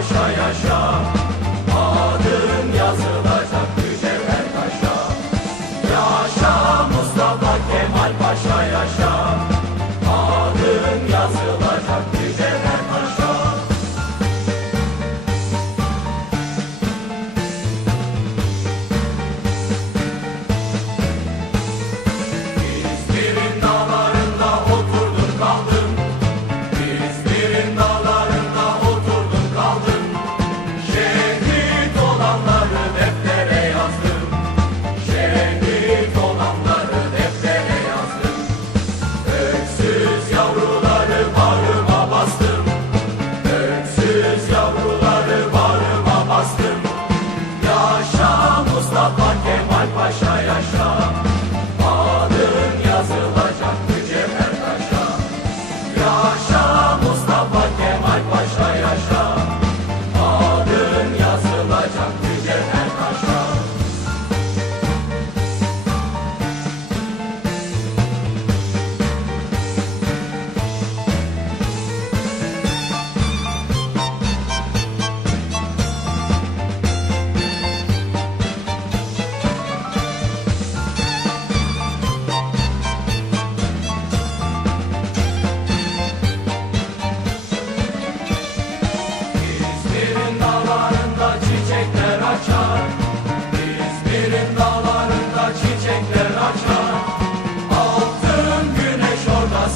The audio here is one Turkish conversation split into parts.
aşağıya aşağı.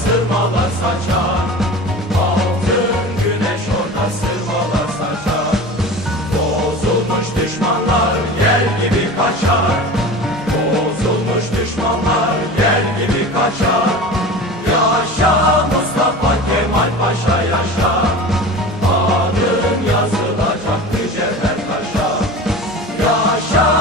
sırmalar saçar. Altın güneş orada sırmalar saçar. Bozulmuş düşmanlar gel gibi kaçar. Bozulmuş düşmanlar gel gibi kaçar. Yaşa Mustafa Kemal Paşa yaşa. Adın yazılacak mücevher taşa. Yaşa